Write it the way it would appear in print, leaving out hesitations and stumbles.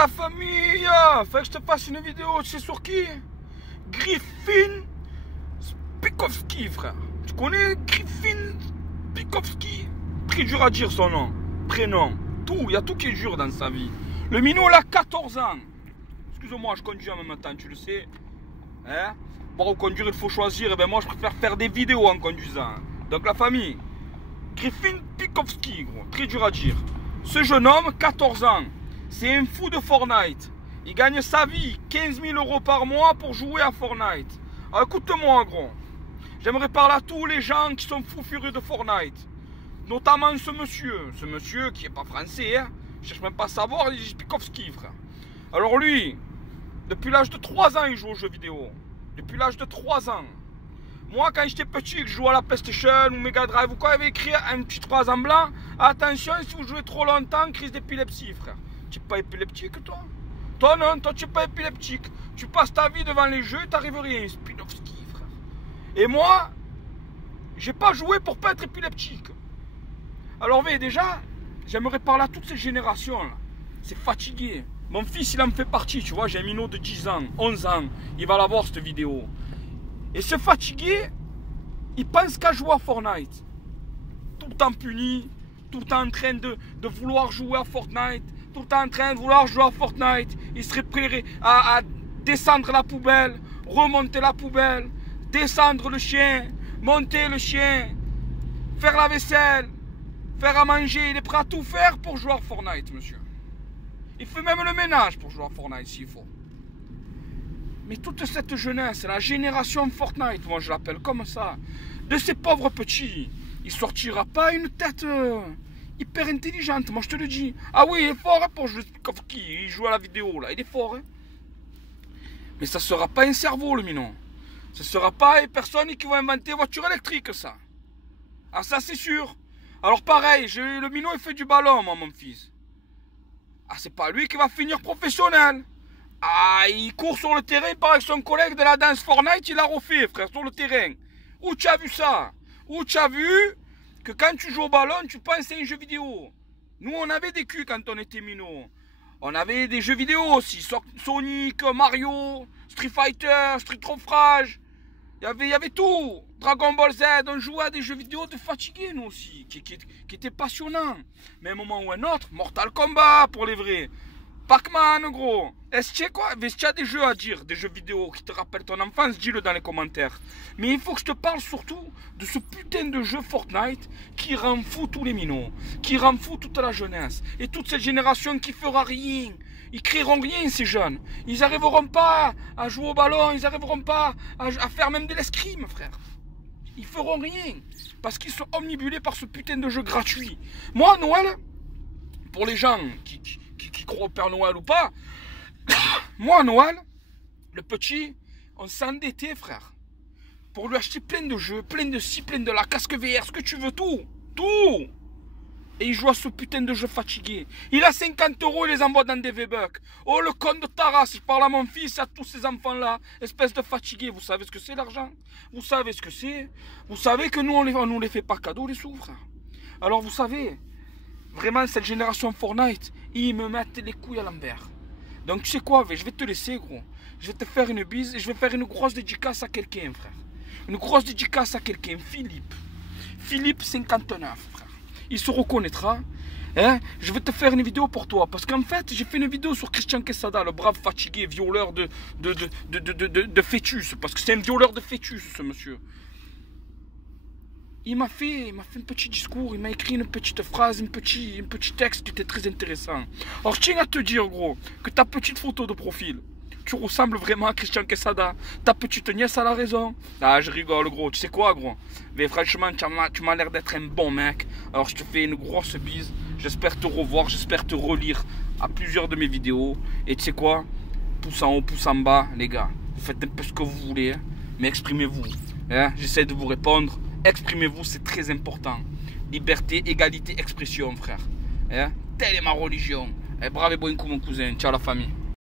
la famille. Fait que je te fasse une vidéo, tu sais sur qui? Griffin Spikowski, frère. Tu connais Griffin Spikowski? Très dur à dire son nom, prénom, tout, il y a tout qui est dur dans sa vie. Le minot, il a 14 ans. Excuse-moi, je conduis en même temps, tu le sais. Hein? Pour conduire, il faut choisir. Et ben moi, je préfère faire des vidéos en conduisant. Donc la famille, Griffin Spikowski, gros, très dur à dire. Ce jeune homme, 14 ans, c'est un fou de Fortnite. Il gagne sa vie, 15 000 € par mois pour jouer à Fortnite. Alors écoute-moi, gros. J'aimerais parler à tous les gens qui sont fous furieux de Fortnite. Notamment ce monsieur qui n'est pas français, hein. Je cherche même pas à savoir, il dit Spikowski, frère. Alors lui, depuis l'âge de 3 ans, il joue aux jeux vidéo. Depuis l'âge de 3 ans. Moi, quand j'étais petit, que je jouais à la PlayStation ou Mega Drive ou quoi, il y avait écrit un petit 3 en blanc. Attention, si vous jouez trop longtemps, crise d'épilepsie, frère. Tu n'es pas épileptique, toi? Toi, non, toi, tu n'es pas épileptique. Tu passes ta vie devant les jeux, t'arrives rien. Spikowski, frère. Et moi, j'ai pas joué pour pas être épileptique. Alors, voyez, déjà, j'aimerais parler à toutes ces générations-là. C'est fatigué. Mon fils, il en fait partie, tu vois. J'ai un minot de 10 ans, 11 ans. Il va la voir, cette vidéo. Et ce fatigué, il pense qu'à jouer à Fortnite. Tout le temps puni, tout le temps en train de vouloir jouer à Fortnite, tout le temps en train de vouloir jouer à Fortnite. Il serait prêt à descendre la poubelle, remonter la poubelle, descendre le chien, monter le chien, faire la vaisselle, faire à manger. Il est prêt à tout faire pour jouer à Fortnite, monsieur. Il fait même le ménage pour jouer à Fortnite s'il faut. Mais toute cette jeunesse, la génération Fortnite, moi je l'appelle comme ça, de ces pauvres petits, il sortira pas une tête hyper intelligente, moi je te le dis. Ah oui, il est fort hein, pour jouer Spikowski, il joue à la vidéo là, il est fort. Hein. Mais ça sera pas un cerveau le minot. Ce sera pas les personnes qui vont inventer voiture électrique ça. Ah ça c'est sûr. Alors pareil, le minot il fait du ballon moi mon fils. Ah c'est pas lui qui va finir professionnel. Ah, il court sur le terrain, par avec son collègue de la danse Fortnite, il a refait, frère, sur le terrain. Où tu as vu ça? Où tu as vu que quand tu joues au ballon, tu penses à un jeu vidéo? Nous, on avait des culs quand on était minots. On avait des jeux vidéo aussi, Sonic, Mario, Street Fighter, Street of Rage. Il y avait tout. Dragon Ball Z, on jouait à des jeux vidéo de fatigués, nous aussi, qui étaient passionnants. Mais à un moment ou un autre, Mortal Kombat pour les vrais. Pac-Man, gros. Est-ce que tu as des jeux à dire, des jeux vidéo qui te rappellent ton enfance, dis-le dans les commentaires. Mais il faut que je te parle surtout de ce putain de jeu Fortnite qui rend fou tous les minots, qui rend fou toute la jeunesse. Et toute cette génération qui fera rien. Ils créeront rien, ces jeunes. Ils n'arriveront pas à jouer au ballon, ils n'arriveront pas à faire même de l'escrime, frère. Ils feront rien. Parce qu'ils sont omnibulés par ce putain de jeu gratuit. Moi, Noël, pour les gens qui croient au Père Noël ou pas, moi, Noël, le petit, on s'endettait, frère, pour lui acheter plein de jeux, plein de ci, plein de la casque VR, ce que tu veux, tout. Et il joue à ce putain de jeu fatigué. Il a 50 €, il les envoie dans des V-Bucks. Oh, le con de Taras, je parle à mon fils, à tous ces enfants-là, espèce de fatigués. Vous savez ce que c'est l'argent? Vous savez ce que c'est? Vous savez que nous, on nous les fait pas cadeau, les sous, frère. Alors, vous savez, vraiment, cette génération Fortnite, ils me mettent les couilles à l'envers. Donc tu sais quoi, je vais te laisser gros. Je vais te faire une bise et je vais faire une grosse dédicace à quelqu'un frère. Une grosse dédicace à quelqu'un, Philippe. Philippe 59 frère. Il se reconnaîtra. Hein? Je vais te faire une vidéo pour toi. Parce qu'en fait, j'ai fait une vidéo sur Christian Quesada, le brave fatigué, violeur de fœtus. Parce que c'est un violeur de fœtus ce monsieur. Il m'a fait un petit discours, il m'a écrit une petite phrase, un petit texte qui était très intéressant. Alors je tiens à te dire gros, que ta petite photo de profil, tu ressembles vraiment à Christian Quesada. Ta petite nièce a la raison. Ah je rigole gros, tu sais quoi gros? Mais franchement tu m'as l'air d'être un bon mec. Alors je te fais une grosse bise, j'espère te revoir, j'espère te relire à plusieurs de mes vidéos. Et tu sais quoi? Pouce en haut, pouce en bas les gars. Vous faites un peu ce que vous voulez, hein? Mais exprimez-vous. Hein? J'essaie de vous répondre. Exprimez-vous, c'est très important. Liberté, égalité, expression, frère. Hein? Telle est ma religion. Bravo et bon coup, mon cousin. Ciao la famille.